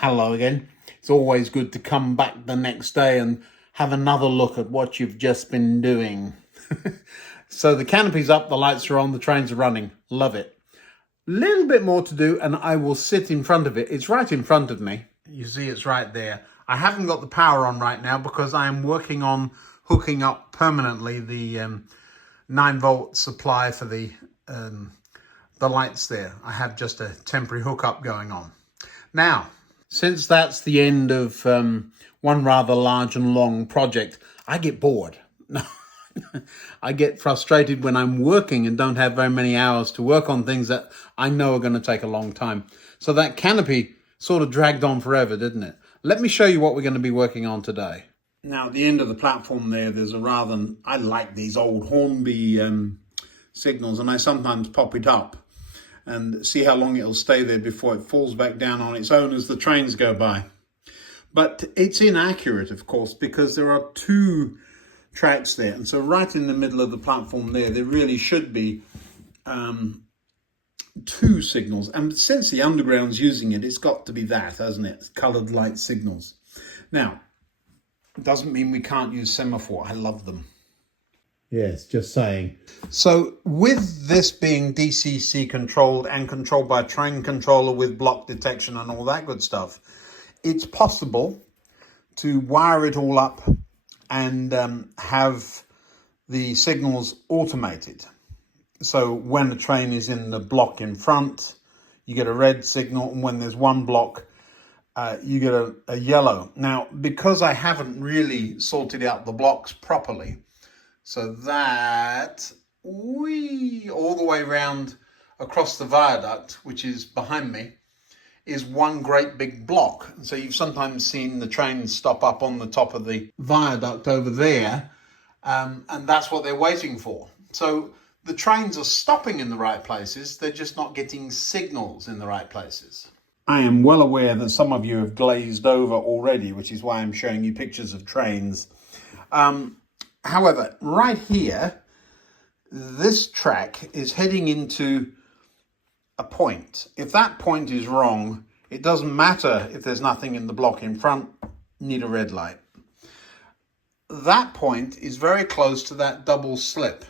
Hello again. It's always good to come back the next day and have another look at what you've just been doing. So the canopy's up, the lights are on, the trains are running. Love it. Little bit more to do and I will sit in front of it. It's right in front of me. You see it's right there. I haven't got the power on right now because I am working on hooking up permanently the 9-volt supply for the lights there. I have just a temporary hookup going on. Now, since that's the end of one rather large and long project, I get bored. I get frustrated when I'm working and don't have very many hours to work on things that I know are going to take a long time. So that canopy sort of dragged on forever, didn't it? Let me show you what we're going to be working on today. Now, at the end of the platform there's a I like these old Hornby signals, and I sometimes pop it up and see how long it'll stay there before it falls back down on its own as the trains go by. But it's inaccurate, of course, because there are 2 tracks there. And so right in the middle of the platform there really should be 2 signals. And since the Underground's using it, it's got to be that, hasn't it? Coloured light signals. Now, it doesn't mean we can't use semaphore. I love them. Yes, just saying. So with this being DCC controlled and controlled by a train controller with block detection and all that good stuff, it's possible to wire it all up and have the signals automated. So when the train is in the block in front, you get a red signal, and when there's one block, you get a yellow. Now, because I haven't really sorted out the blocks properly, so that all the way around across the viaduct, which is behind me, is one great big block. And so you've sometimes seen the trains stop up on the top of the viaduct over there, and that's what they're waiting for. So the trains are stopping in the right places, they're just not getting signals in the right places. I am well aware that some of you have glazed over already, which is why I'm showing you pictures of trains. However, right here, this track is heading into a point. If that point is wrong, it doesn't matter if there's nothing in the block in front, need a red light. That point is very close to that double slip.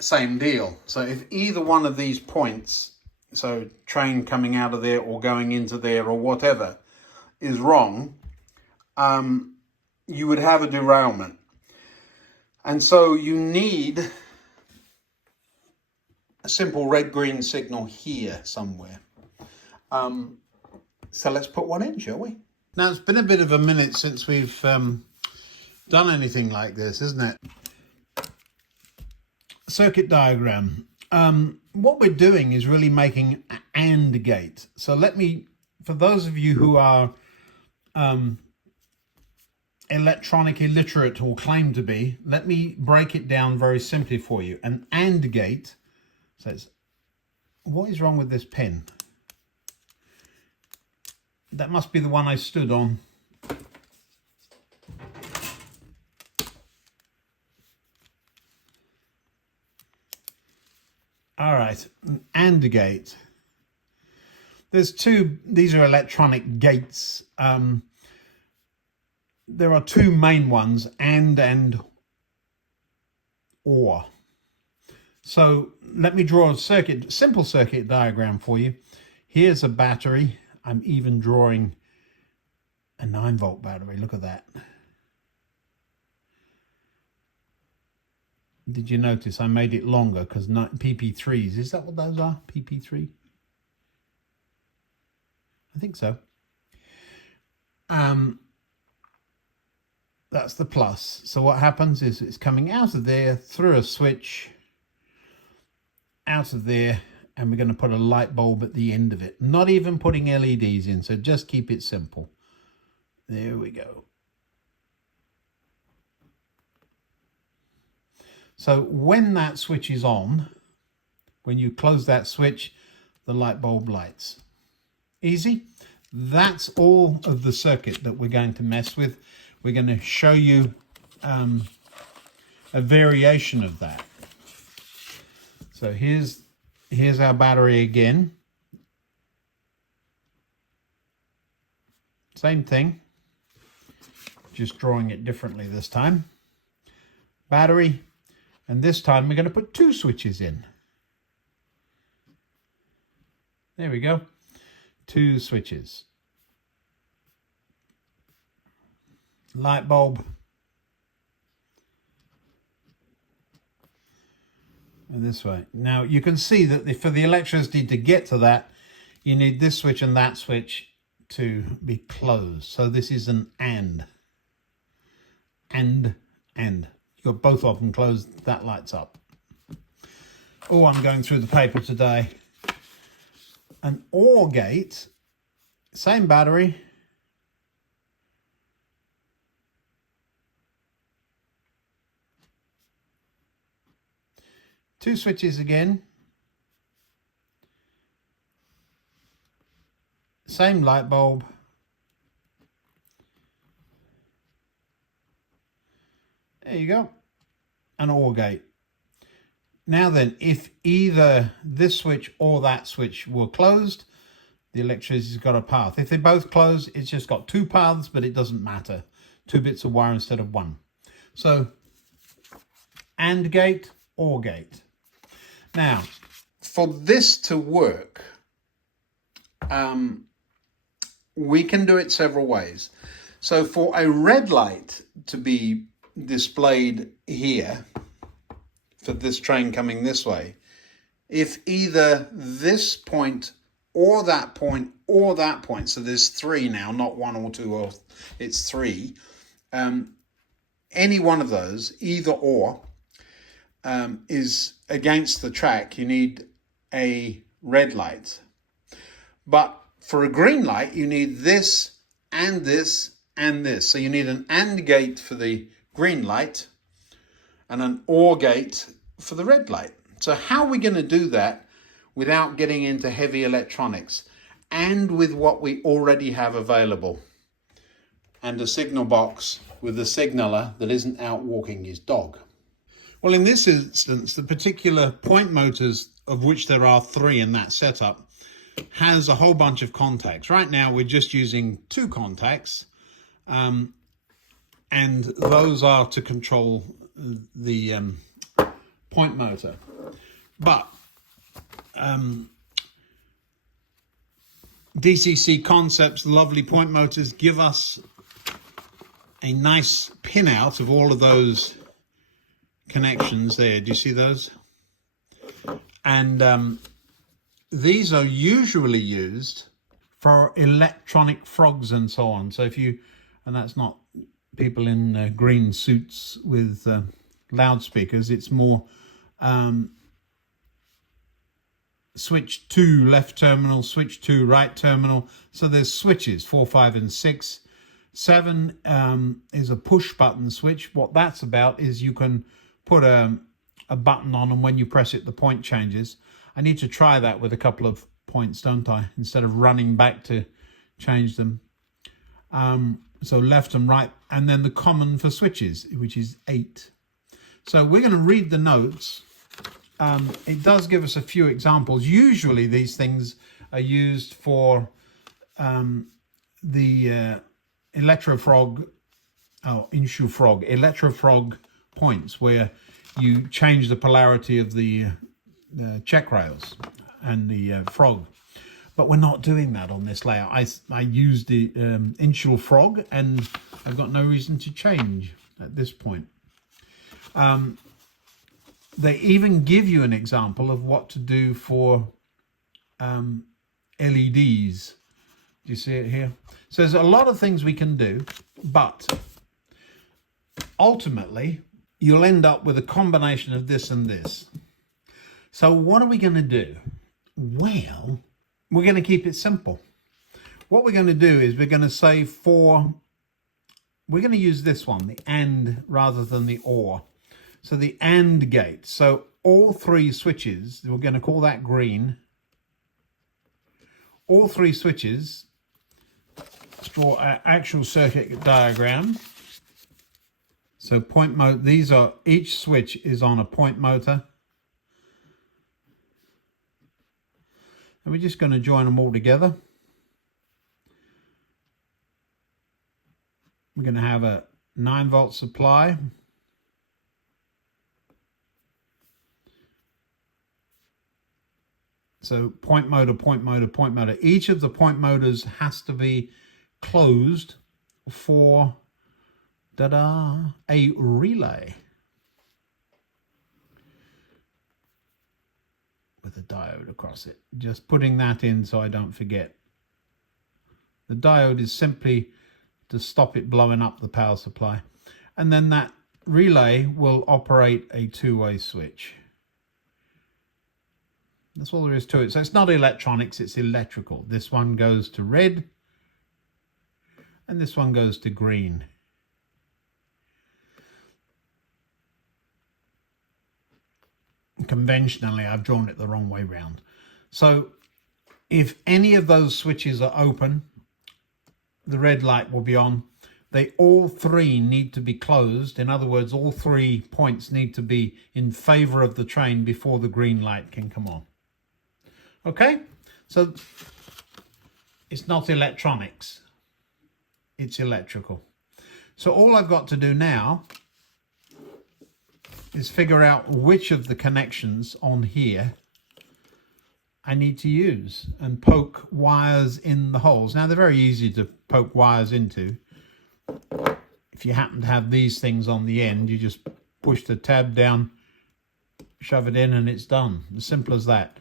Same deal. So if either one of these points, so train coming out of there or going into there or whatever, is wrong, you would have a derailment. And so you need a simple red-green signal here somewhere. So let's put one in, shall we? Now, it's been a bit of a minute since we've done anything like this, isn't it? Circuit diagram. What we're doing is really making an AND gate. So let me, for those of you who are electronic illiterate or claim to be, let me break it down very simply for you. An AND gate says, what is wrong with this pen? That must be the one I stood on. All right, an AND gate. There's 2, these are electronic gates. There are 2 main ones, and OR. So let me draw a simple circuit diagram for you. Here's a battery. I'm even drawing a 9-volt battery. Look at that. Did you notice I made it longer because PP3s, is that what those are? PP3? I think so. That's the plus. So what happens is it's coming out of there through a switch, out of there, and we're going to put a light bulb at the end of it. Not even putting LEDs in, so just keep it simple. There we go. So when that switch is on, when you close that switch, the light bulb lights. Easy. That's all of the circuit that we're going to mess with. We're going to show you a variation of that. So here's our battery again. Same thing, just drawing it differently this time. Battery, and this time we're going to put 2 switches in. There we go, 2 switches. Light bulb. And this way. Now you can see that for the electricity to get to that, you need this switch and that switch to be closed. So this is an and. You've got both of them closed, that lights up. Oh, I'm going through the paper today. An OR gate, same battery. Two switches again. Same light bulb. There you go. An OR gate. Now then, if either this switch or that switch were closed, the electricity's got a path. If they're both closed, it's just got 2 paths, but it doesn't matter. 2 bits of wire instead of 1. So, AND gate, OR gate. Now, for this to work, we can do it several ways. So for a red light to be displayed here, for this train coming this way, if either this point or that point or that point, so there's 3 now, not 1 or 2, or it's 3, any one of those, either or, is against the track, you need a red light. But for a green light, you need this and this and this. So you need an AND gate for the green light and an OR gate for the red light. So how are we going to do that without getting into heavy electronics and with what we already have available? And a signal box with a signaler that isn't out walking his dog. Well, in this instance, the particular point motors, of which there are 3 in that setup, has a whole bunch of contacts. Right now, we're just using 2 contacts, and those are to control the point motor. But DCC Concepts, lovely point motors, give us a nice pinout of all of those connections there. Do you see those? And these are usually used for electronic frogs and so on. So if you, and that's not people in green suits with loudspeakers, it's more switch 2 left terminal, switch 2 right terminal. So there's switches 4, 5 and 6. 7 is a push button switch. What that's about is you can put a button on, and when you press it, the point changes. I need to try that with a couple of points, don't I? Instead of running back to change them. So left and right, and then the common for switches, which is 8. So we're going to read the notes. It does give us a few examples. Usually these things are used for the electrofrog points, where you change the polarity of the check rails and the frog. But we're not doing that on this layout. I used the initial frog, and I've got no reason to change at this point. They even give you an example of what to do for LEDs. Do you see it here? So there's a lot of things we can do, but ultimately you'll end up with a combination of this and this. So what are we going to do? Well, we're going to keep it simple. What we're going to do is we're going to say we're going to use this one, the AND rather than the OR. So the AND gate. So all 3 switches, we're going to call that green. All 3 switches, let's draw an actual circuit diagram. So point motor, each switch is on a point motor. And we're just going to join them all together. We're going to have a 9-volt supply. So point motor, point motor, point motor. Each of the point motors has to be closed for a relay with a diode across it. Just putting that in so I don't forget. The diode is simply to stop it blowing up the power supply. And then that relay will operate a two-way switch. That's all there is to it. So it's not electronics, it's electrical. This one goes to red and this one goes to green. Conventionally, I've drawn it the wrong way round. So if any of those switches are open, the red light will be on. They all three need to be closed. In other words, all 3 points need to be in favor of the train before the green light can come on. Okay, so it's not electronics, it's electrical. So all I've got to do now is figure out which of the connections on here I need to use and poke wires in the holes. Now they're very easy to poke wires into. If you happen to have these things on the end, you just push the tab down, shove it in, and it's done. As simple as that.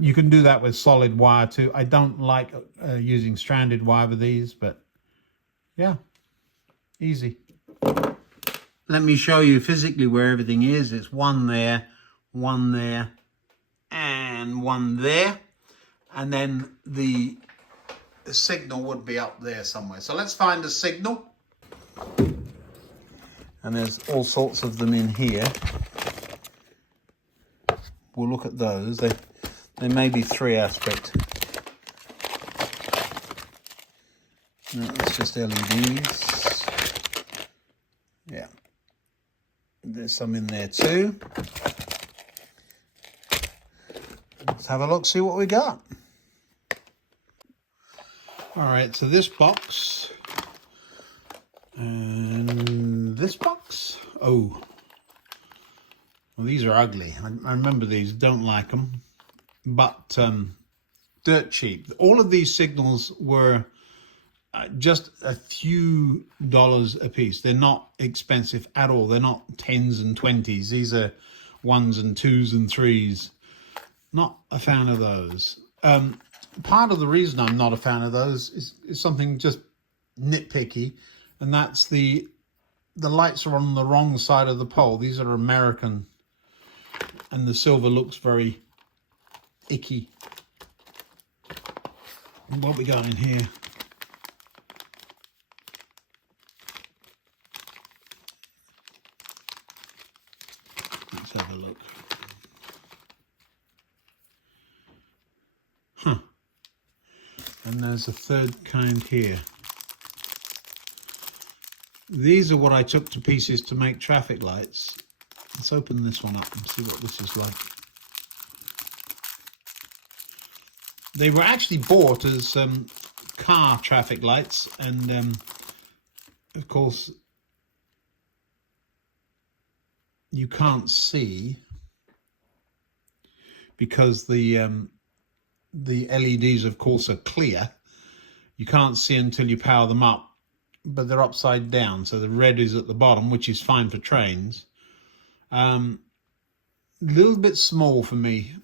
You can do that with solid wire too. I don't like using stranded wire with these, but yeah, easy. Let me show you physically where everything is. It's one there, and one there. And then the signal would be up there somewhere. So let's find a signal. And there's all sorts of them in here. We'll look at those. They may be 3 aspect. No, it's just LEDs. Yeah. There's some in there too. Let's have a look, see what we got. All right, so this box and this box. Oh, well, these are ugly. I remember these, don't like them, but dirt cheap. All of these signals were just a few dollars a piece. They're not expensive at all. They're not 10s and 20s. These are 1s and 2s and 3s. Not a fan of those. Part of the reason I'm not a fan of those is something just nitpicky, and that's the lights are on the wrong side of the pole. These are American, and the silver looks very icky. And what we got in here? Let's have a look. Huh. And there's a third kind here. These are what I took to pieces to make traffic lights. Let's open this one up and see what this is like. They were actually bought as car traffic lights, and of course you can't see because the LEDs, of course, are clear. You can't see until you power them up, but they're upside down, so the red is at the bottom, which is fine for trains. A little bit small for me.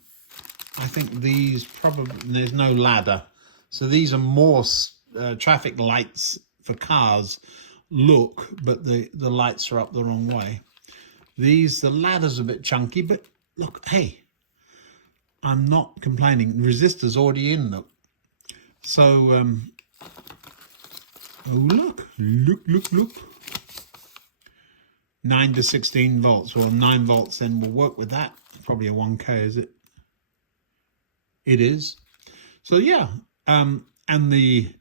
I think these probably, there's no ladder, so these are more traffic lights for cars look, but the lights are up the wrong way. The ladder's a bit chunky, but look, hey, I'm not complaining. The resistor's already in, look. So, oh, look. 9 to 16 volts. Well, 9 volts then will work with that. Probably a 1K, is it? It is. So, yeah. And the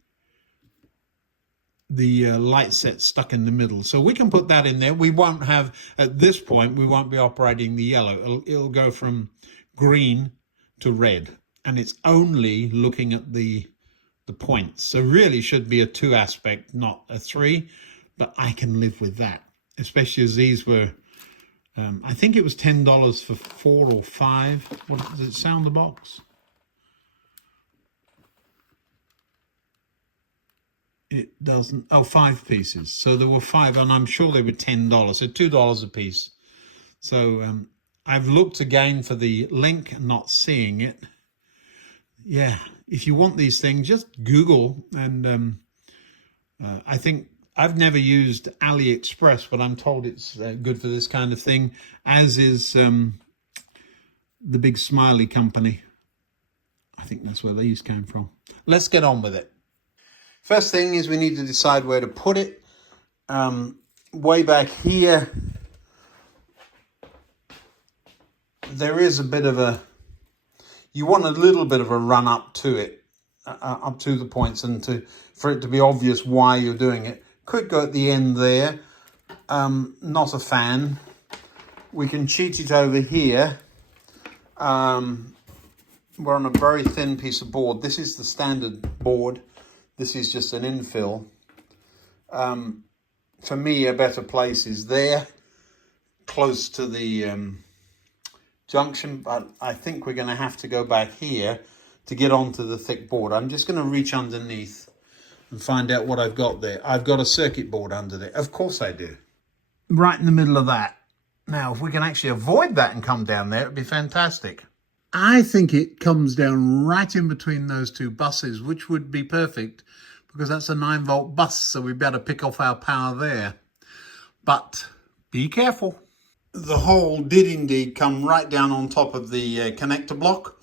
light set stuck in the middle. So we can put that in there. We won't have, at this point, we won't be operating the yellow. It'll go from green to red, and it's only looking at the the points. So really should be a 2 aspect, not a 3, but I can live with that, especially as these were, I think it was $10 for 4 or 5. What does it sound, the box? It doesn't. Oh, 5 pieces. So there were 5, and I'm sure they were $10. So $2 a piece. So I've looked again for the link and not seeing it. Yeah, if you want these things, just Google. And I think I've never used AliExpress, but I'm told it's good for this kind of thing, as is the big Smiley company. I think that's where these came from. Let's get on with it. First thing is we need to decide where to put it. Way back here, there is a bit of a, you want a little bit of a run up to it, up to the points, and for it to be obvious why you're doing it. Could go at the end there. Not a fan. We can cheat it over here. We're on a very thin piece of board. This is the standard board. This is just an infill. For me, a better place is there, close to the junction, but I think we're going to have to go back here to get onto the thick board. I'm just going to reach underneath and find out what I've got there. I've got a circuit board under there. Of course I do. Right in the middle of that. Now, if we can actually avoid that and come down there, it'd be fantastic. I think it comes down right in between those 2 buses, which would be perfect because that's a 9-volt bus, so we'd better pick off our power there. But be careful. The hole did indeed come right down on top of the connector block,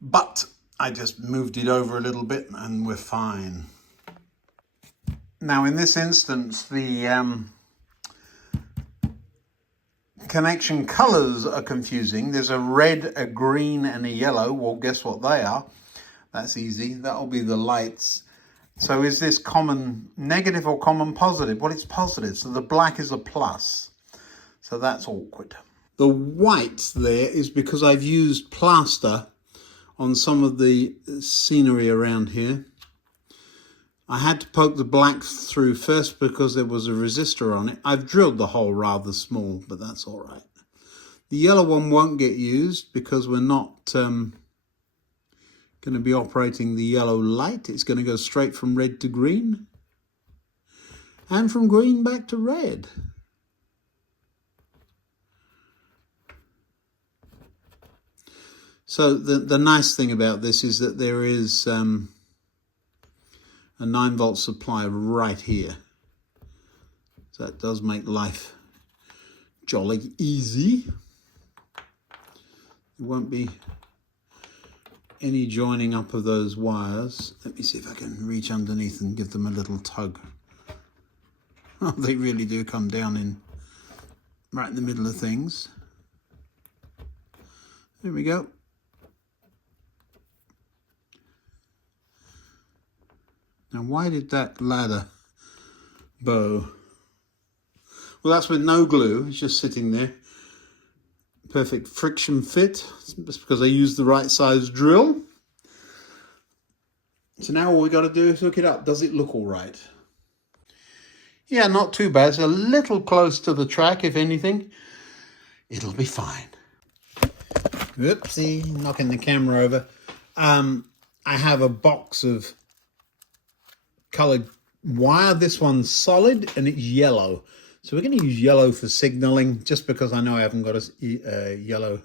but I just moved it over a little bit and we're fine. Now in this instance, the connection colors are confusing. There's a red, a green, and a yellow. Well, guess what they are? That's easy. That'll be the lights. So is this common negative or common positive? Well, it's positive, so the black is a plus. So that's awkward. The white there is because I've used plaster on some of the scenery around here. I had to poke the black through first because there was a resistor on it. I've drilled the hole rather small, but that's all right. The yellow one won't get used because we're not going to be operating the yellow light. It's going to go straight from red to green and from green back to red. So the nice thing about this is that there is a 9-volt supply right here. So that does make life jolly easy. There won't be any joining up of those wires. Let me see if I can reach underneath and give them a little tug. Oh, they really do come down in right in the middle of things. There we go. Now, why did that ladder bow? Well, that's with no glue. It's just sitting there. Perfect friction fit. That's because I used the right size drill. So now all we got to do is hook it up. Does it look all right? Yeah, not too bad. It's a little close to the track, if anything. It'll be fine. Oopsie, knocking the camera over. I have a box of coloured wire. This one's solid and it's yellow. So we're going to use yellow for signalling, just because I know I haven't got a yellow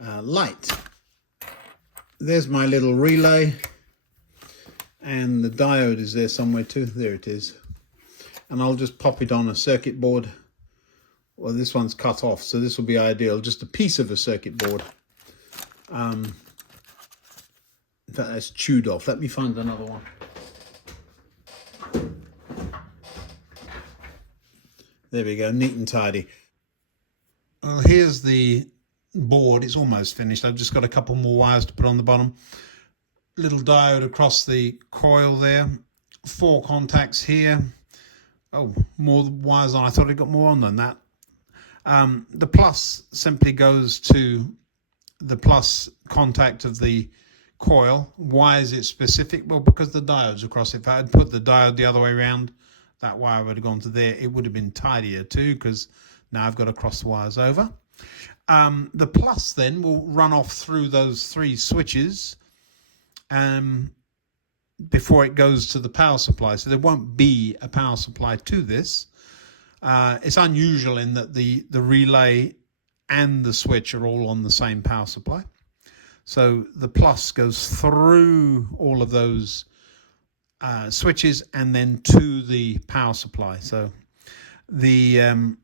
light. There's my little relay. And the diode is there somewhere too. There it is. And I'll just pop it on a circuit board. Well, this one's cut off, so this will be ideal. Just a piece of a circuit board. In fact, that's chewed off. Let me find another one. There we go, neat and tidy. Well, here's the board. It's almost finished. I've just got a couple more wires to put on the bottom. Little diode across the coil there. 4 contacts here. Oh, more wires on. I thought it got more on than that. The plus simply goes to the plus contact of the coil. Why is it specific? Well, because the diode's across it. If I had put the diode the other way around, that wire would have gone to there. It would have been tidier too, because now I've got to cross the wires over. The plus then will run off through those 3 switches before it goes to the power supply. So there won't be a power supply to this. It's unusual in that the relay and the switch are all on the same power supply. So the plus goes through all of those switches and then to the power supply. So the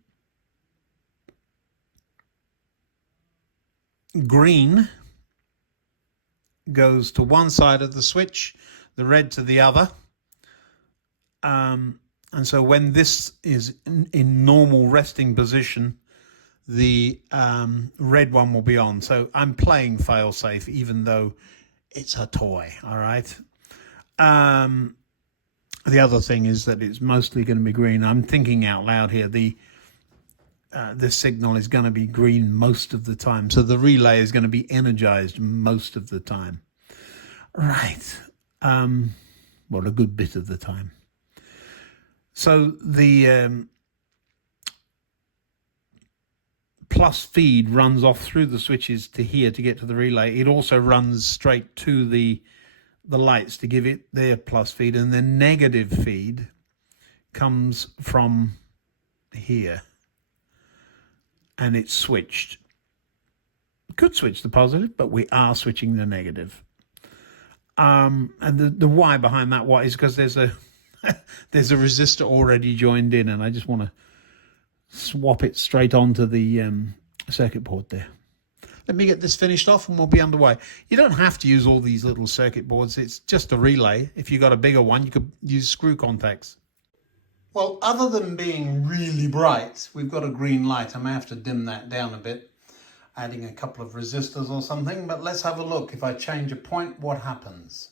green goes to one side of the switch, the red to the other. And so when this is in normal resting position, the red one will be on. So I'm playing fail-safe, even though it's a toy, all right? The other thing is that it's mostly going to be green. I'm thinking out loud here. This signal is going to be green most of the time. So the relay is going to be energized most of the time. Right. Well, a good bit of the time. So the plus feed runs off through the switches to here to get to the relay. It also runs straight to the lights to give it their plus feed, and the negative feed comes from here, and it's switched. Could switch the positive, but we are switching the negative. And the why behind that is because there's a there's a resistor already joined in, and I just want to swap it straight onto the circuit board there. Let me get this finished off and we'll be underway. You don't have to use all these little circuit boards. It's just a relay. If you got a bigger one, you could use screw contacts. Well, other than being really bright, we've got a green light. I may have to dim that down a bit, adding a couple of resistors or something, but let's have a look. If I change a point, what happens?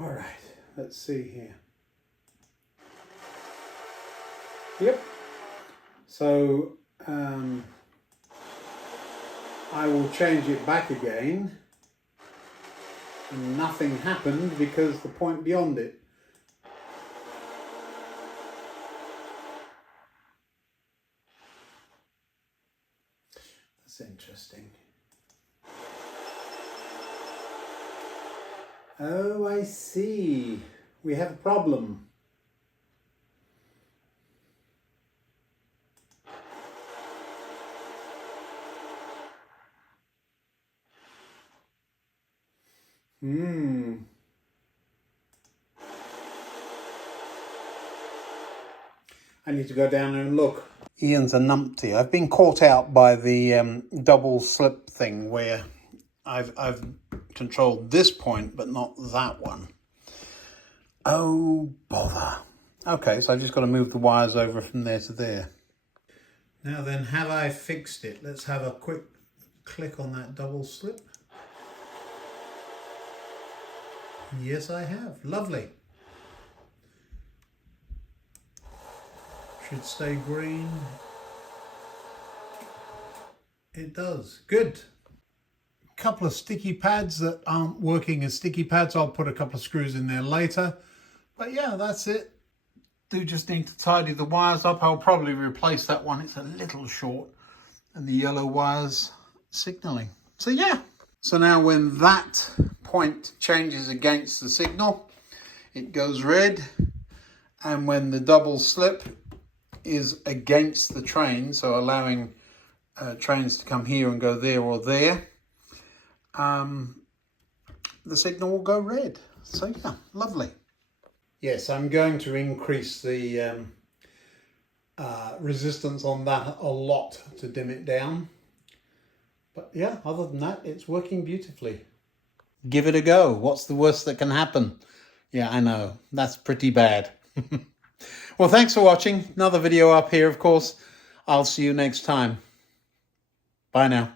All right, let's see here. Yep. So I will change it back again, and nothing happened because the point beyond it. That's interesting. Oh, I see. We have a problem. I need to go down there and look. Ian's a numpty. I've been caught out by the double slip thing where I've controlled this point but not that one. Oh, bother. Okay, so I've just got to move the wires over from there to there. Now then, have I fixed it? Let's have a quick click on that double slip. Yes, I have. Lovely. Should stay green. It does. Good. A couple of sticky pads that aren't working as sticky pads. I'll put a couple of screws in there later. But yeah, that's it. Do just need to tidy the wires up. I'll probably replace that one. It's a little short. And the yellow wires signaling. So yeah. So now when that point changes against the signal, it goes red. And when the double slip is against the train, so allowing trains to come here and go there or there, the signal will go red. So yeah, lovely. Yes, I'm going to increase the resistance on that a lot to dim it down. But yeah, other than that, it's working beautifully. Give it a go. What's the worst that can happen? Yeah, I know. That's pretty bad. Well, thanks for watching. Another video up here, of course. I'll see you next time. Bye now.